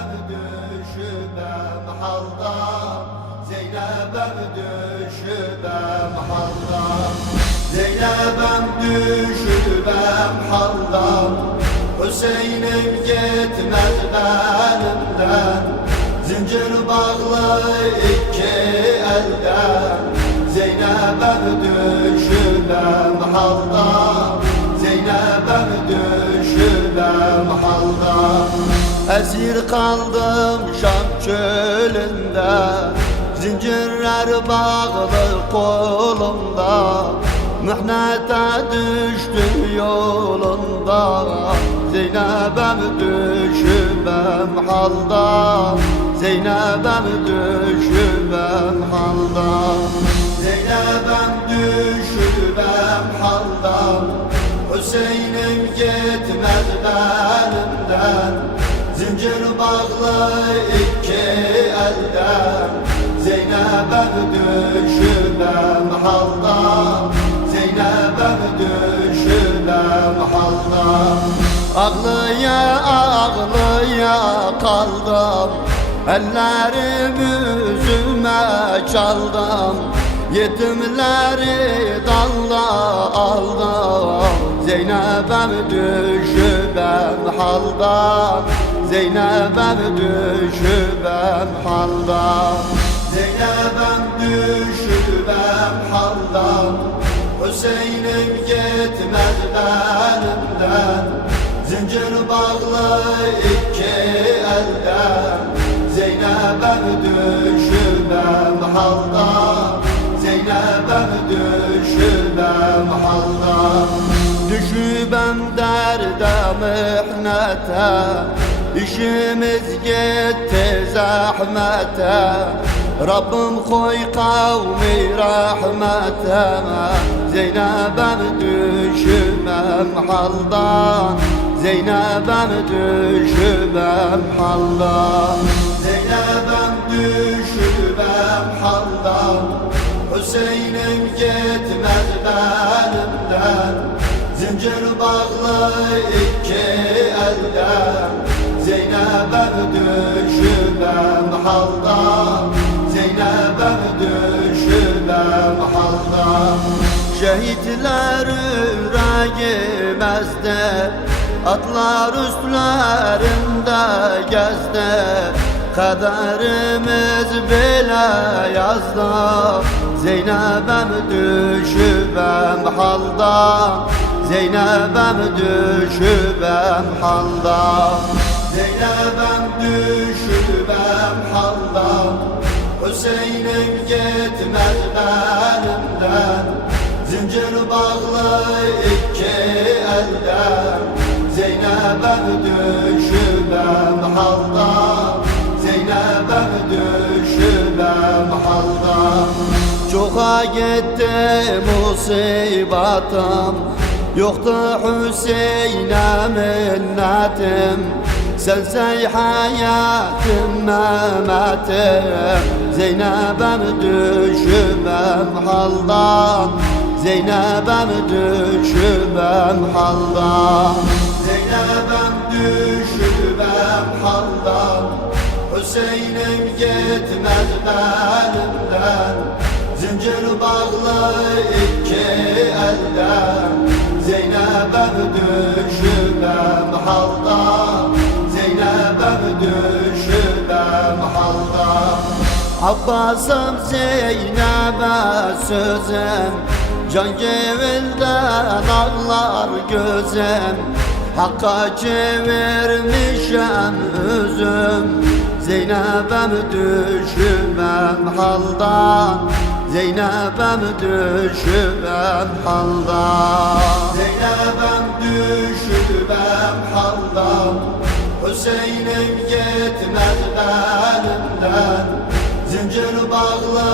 Zeynep'em düşübem halda, Zeynep'em düşübem halda, Zeynep'em düşübem halda. Hüseyin'im gitmez benimden, zincir bağlı iki elden. Zeynep'em düşübem halda, Zeynep'em düşübem halda. Esir kaldım Şam çölünde, zincirler bağlı kolumda. Mühnete düştüm yolunda, Zeynep'em düşübem halda, Zeynep'em düşübem halda. Zeynep'em düşübem halda, Hüseyin'im gitmez benimden, zincir bağlı iki elden. Zeynep'em düşübem halda, Zeynep'em düşübem halda. Ağlıya ağlıya kaldım, ellerim üzüme çaldım. Yetimleri dalla aldım, Zeynep'em düşübem halda, Zeynep'em düşübem halda. Zeynep'em düşübem halda, Hüseyin'im gitmez benimden, zincir bağlı iki elden. Zeynep'em düşübem halda, Zeynep'em düşübem halda. Düşübem derde mihnete, İşimiz gitti zahmete. Rabbim koy kavmi rahmete, Zeynep'em düşübem halda, Zeynep'em düşübem halda. Zeynep'em düşübem halda, Hüseyin'im gitmez benimden, zincir bağlı iki elden. Zeynep'em düşübem halda, Zeynep'em düşübem halda. Şehitler yüreğimizde, atlar üstlerinde gezdi. Kaderimiz bile yazdı, Zeynep'em düşübem halda, Zeynep'em düşübem halda. Zeynep'em düşübem halda, Hüseyin'im gitmez benimden, zincir bağlı iki elden. Zeynep'em düşübem halda, Zeynep'em düşübem halda. Çoka gitti musibatım, yoktu Hüseyin'e minnetim. Sensey hayatım memetim, Zeynep'em düşübem halda, Zeynep'em düşübem halda. Zeynep'em düşübem halda, Hüseyin'im gitmez benimden, zincir bağlı iki elden. Zeynep'em düşübem halda, Zeynep'em düşübem halda. Abbas'ım Zeynep'e sözüm, can gevilden ağlar gözüm. Hakka çevirmişem üzüm, Zeynep'em düşübem halda, Zeynep'em düşübem halda. Zeynep'em düşübem halda, Hüseyin'im gitmez benimden, zincir bağlı